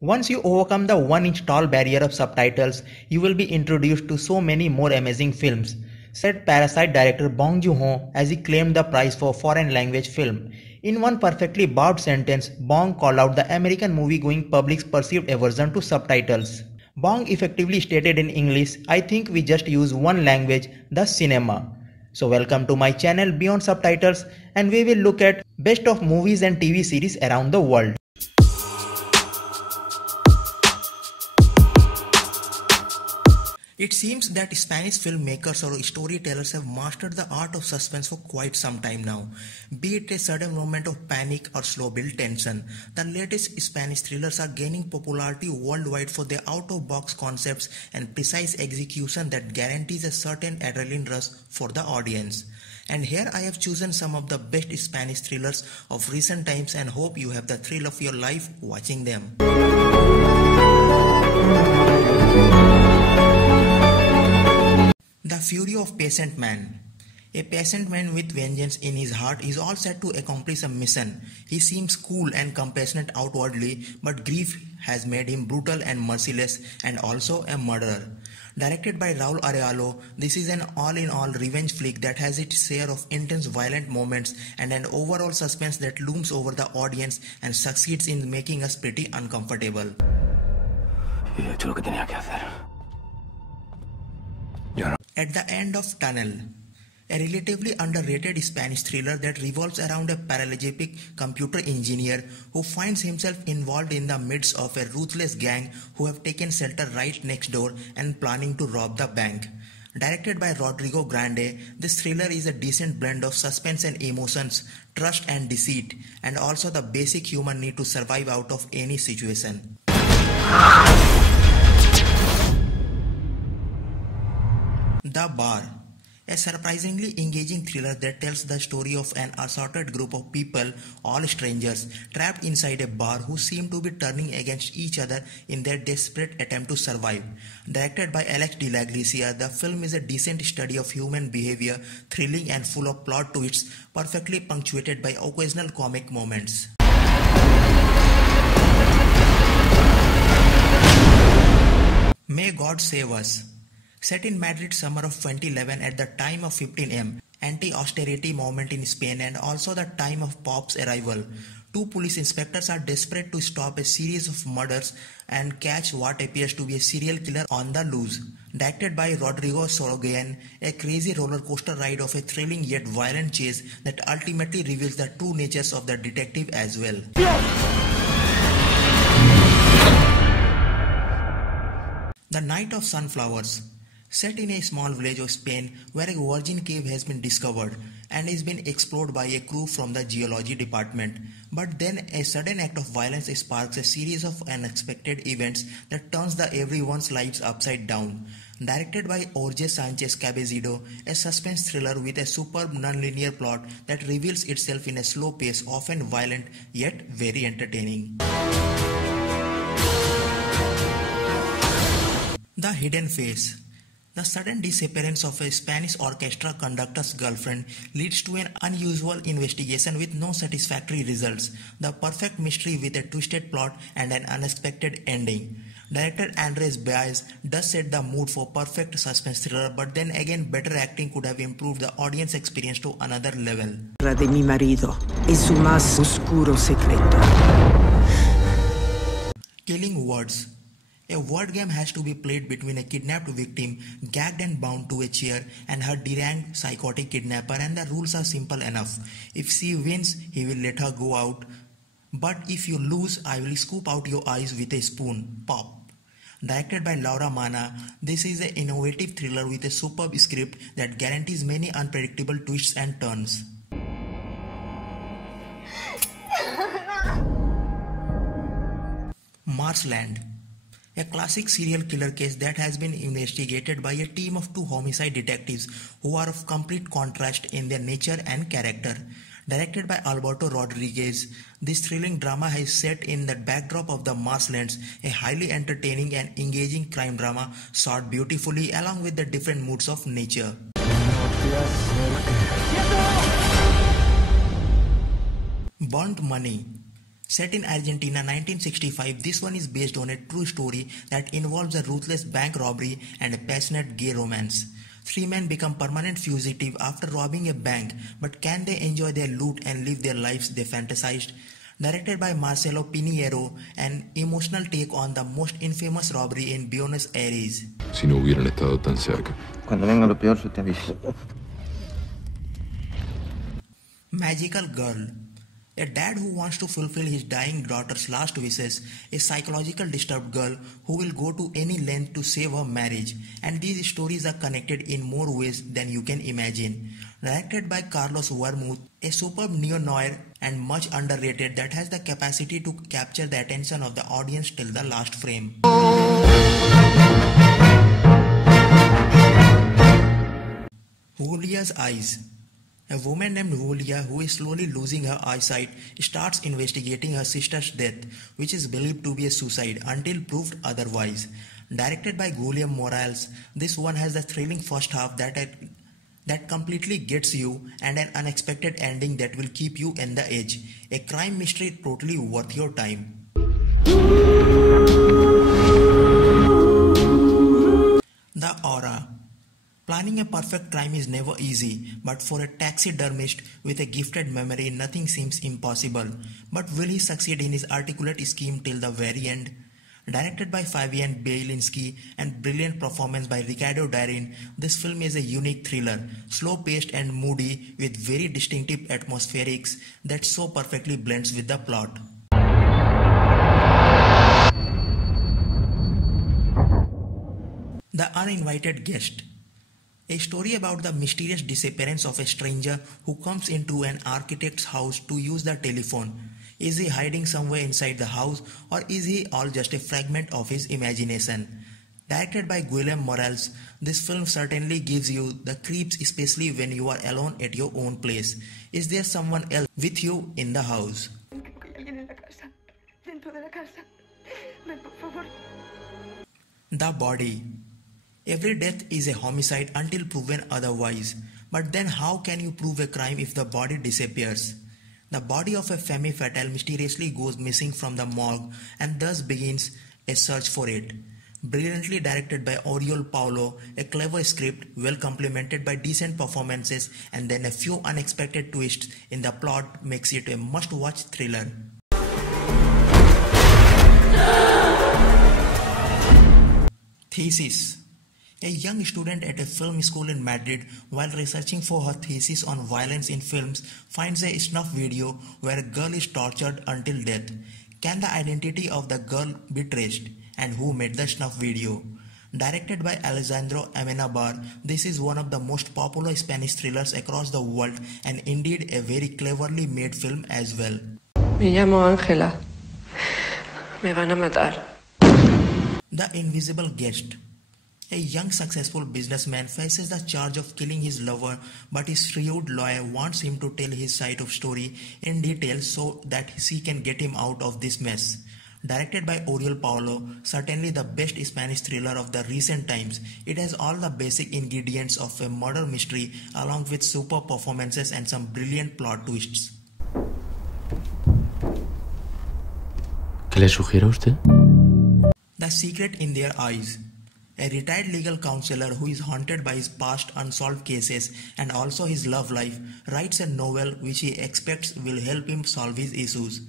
Once you overcome the 1-inch tall barrier of subtitles, you will be introduced to so many more amazing films, said Parasite director Bong Joon-ho as he claimed the prize for foreign language film. In one perfectly barbed sentence, Bong called out the American movie-going public's perceived aversion to subtitles. Bong effectively stated in English, "I think we just use one language, the cinema." So welcome to my channel Beyond Subtitles, and we will look at best of movies and TV series around the world. It seems that Spanish filmmakers or storytellers have mastered the art of suspense for quite some time now. Be it a sudden moment of panic or slow build tension, the latest Spanish thrillers are gaining popularity worldwide for their out-of-box concepts and precise execution that guarantees a certain adrenaline rush for the audience. And here I have chosen some of the best Spanish thrillers of recent times and hope you have the thrill of your life watching them. The Fury of Peasant Man. A peasant man with vengeance in his heart is all set to accomplish a mission. He seems cool and compassionate outwardly, but grief has made him brutal and merciless and also a murderer. Directed by Raul Arevalo, this is an all-in-all revenge flick that has its share of intense violent moments and an overall suspense that looms over the audience and succeeds in making us pretty uncomfortable. At the End of Tunnel, a relatively underrated Spanish thriller that revolves around a paraplegic computer engineer who finds himself involved in the midst of a ruthless gang who have taken shelter right next door and planning to rob the bank. Directed by Rodrigo Grande, this thriller is a decent blend of suspense and emotions, trust and deceit, and also the basic human need to survive out of any situation. The Bar, a surprisingly engaging thriller that tells the story of an assorted group of people, all strangers, trapped inside a bar who seem to be turning against each other in their desperate attempt to survive. Directed by Alex de la Iglesia, the film is a decent study of human behavior, thrilling and full of plot twists, perfectly punctuated by occasional comic moments. May God Save Us. Set in Madrid summer of 2011 at the time of 15M, anti-austerity movement in Spain and also the time of Pop's arrival, two police inspectors are desperate to stop a series of murders and catch what appears to be a serial killer on the loose. Directed by Rodrigo Sorogoyen, a crazy roller coaster ride of a thrilling yet violent chase that ultimately reveals the true natures of the detective as well. The Night of Sunflowers. Set in a small village of Spain where a virgin cave has been discovered and is being explored by a crew from the geology department. But then a sudden act of violence sparks a series of unexpected events that turns everyone's lives upside down. Directed by Jorge Sanchez Cabezado, a suspense thriller with a superb non-linear plot that reveals itself in a slow pace, often violent yet very entertaining. The Hidden Face. The sudden disappearance of a Spanish orchestra conductor's girlfriend leads to an unusual investigation with no satisfactory results. The perfect mystery with a twisted plot and an unexpected ending. Director Andres Baez does set the mood for perfect suspense thriller, but then again better acting could have improved the audience experience to another level. De mi marido y su más oscuro secreto. Killing Words. A word game has to be played between a kidnapped victim, gagged and bound to a chair, and her deranged psychotic kidnapper, and the rules are simple enough. If she wins, he will let her go out. But if you lose, I will scoop out your eyes with a spoon. Pop. Directed by Laura Mana, this is an innovative thriller with a superb script that guarantees many unpredictable twists and turns. Marshland. A classic serial killer case that has been investigated by a team of two homicide detectives who are of complete contrast in their nature and character. Directed by Alberto Rodriguez, this thrilling drama is set in the backdrop of the marshlands, a highly entertaining and engaging crime drama shot beautifully along with the different moods of nature. Burnt Money. Set in Argentina 1965, this one is based on a true story that involves a ruthless bank robbery and a passionate gay romance. Three men become permanent fugitives after robbing a bank, but can they enjoy their loot and live their lives they fantasized? Directed by Marcelo Pinheiro, an emotional take on the most infamous robbery in Buenos Aires. Si no hubieran estado tan cerca. Cuando venga lo peor, yo te aviso. Magical Girl. A dad who wants to fulfill his dying daughter's last wishes, a psychological disturbed girl who will go to any length to save her marriage, and these stories are connected in more ways than you can imagine. Directed by Carlos Vermouth, a superb neo-noir and much underrated that has the capacity to capture the attention of the audience till the last frame. Julia's Eyes. A woman named Julia, who is slowly losing her eyesight, starts investigating her sister's death, which is believed to be a suicide until proved otherwise. Directed by Guillermo Morales, this one has the thrilling first half that completely gets you and an unexpected ending that will keep you on the edge. A crime mystery totally worth your time. The Aura. Planning a perfect crime is never easy, but for a taxidermist with a gifted memory, nothing seems impossible. But will he succeed in his articulate scheme till the very end? Directed by Fabian Bielinski and brilliant performance by Ricardo Darín, this film is a unique thriller, slow-paced and moody with very distinctive atmospherics that so perfectly blends with the plot. The Uninvited Guest. A story about the mysterious disappearance of a stranger who comes into an architect's house to use the telephone. Is he hiding somewhere inside the house, or is he all just a fragment of his imagination? Directed by Guillermo Morales, this film certainly gives you the creeps, especially when you are alone at your own place. Is there someone else with you in the house? The Body. Every death is a homicide until proven otherwise. But then how can you prove a crime if the body disappears? The body of a femme fatale mysteriously goes missing from the morgue and thus begins a search for it. Brilliantly directed by Oriol Paulo, a clever script well complemented by decent performances and then a few unexpected twists in the plot makes it a must-watch thriller. Thesis. A young student at a film school in Madrid, while researching for her thesis on violence in films, finds a snuff video where a girl is tortured until death. Can the identity of the girl be traced? And who made the snuff video? Directed by Alejandro Amenabar, this is one of the most popular Spanish thrillers across the world and indeed a very cleverly made film as well. Me llamo Ángela. Me van a matar. The Invisible Guest. A young successful businessman faces the charge of killing his lover, but his shrewd lawyer wants him to tell his side of story in detail so that she can get him out of this mess. Directed by Oriol Paulo, certainly the best Spanish thriller of the recent times, it has all the basic ingredients of a murder mystery along with superb performances and some brilliant plot twists. ¿Qué le sugiere a usted? The Secret in Their Eyes. A retired legal counselor who is haunted by his past unsolved cases and also his love life writes a novel which he expects will help him solve his issues.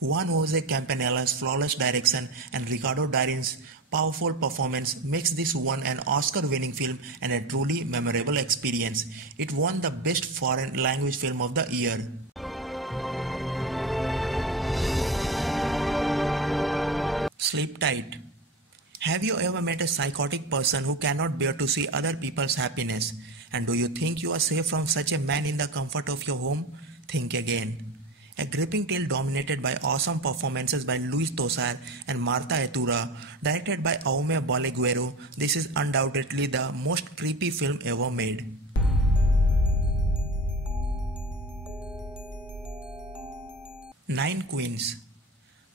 Juan Jose Campanella's flawless direction and Ricardo Darín's powerful performance makes this one an Oscar-winning film and a truly memorable experience. It won the Best Foreign Language Film of the Year. Sleep Tight. Have you ever met a psychotic person who cannot bear to see other people's happiness? And do you think you are safe from such a man in the comfort of your home? Think again. A gripping tale dominated by awesome performances by Luis Tosar and Marta Etura, directed by Jaume Balaguero, this is undoubtedly the most creepy film ever made. Nine Queens.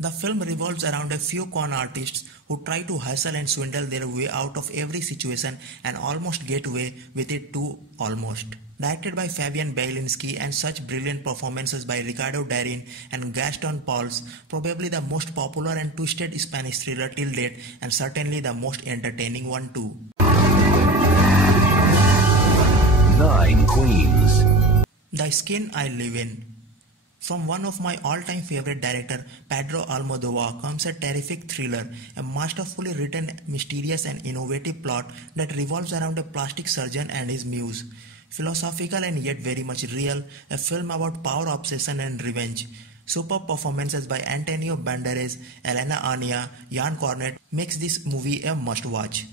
The film revolves around a few con artists who try to hustle and swindle their way out of every situation and almost get away with it too, almost. Directed by Fabian Bielinski and such brilliant performances by Ricardo Darín and Gaston Pauls, probably the most popular and twisted Spanish thriller till date and certainly the most entertaining one too. 9 Queens. The Skin I Live In. From one of my all-time favorite director, Pedro Almodovar, comes a terrific thriller, a masterfully written, mysterious and innovative plot that revolves around a plastic surgeon and his muse. Philosophical and yet very much real, a film about power obsession and revenge. Superb performances by Antonio Banderas, Elena Ania, Jan Cornet makes this movie a must-watch.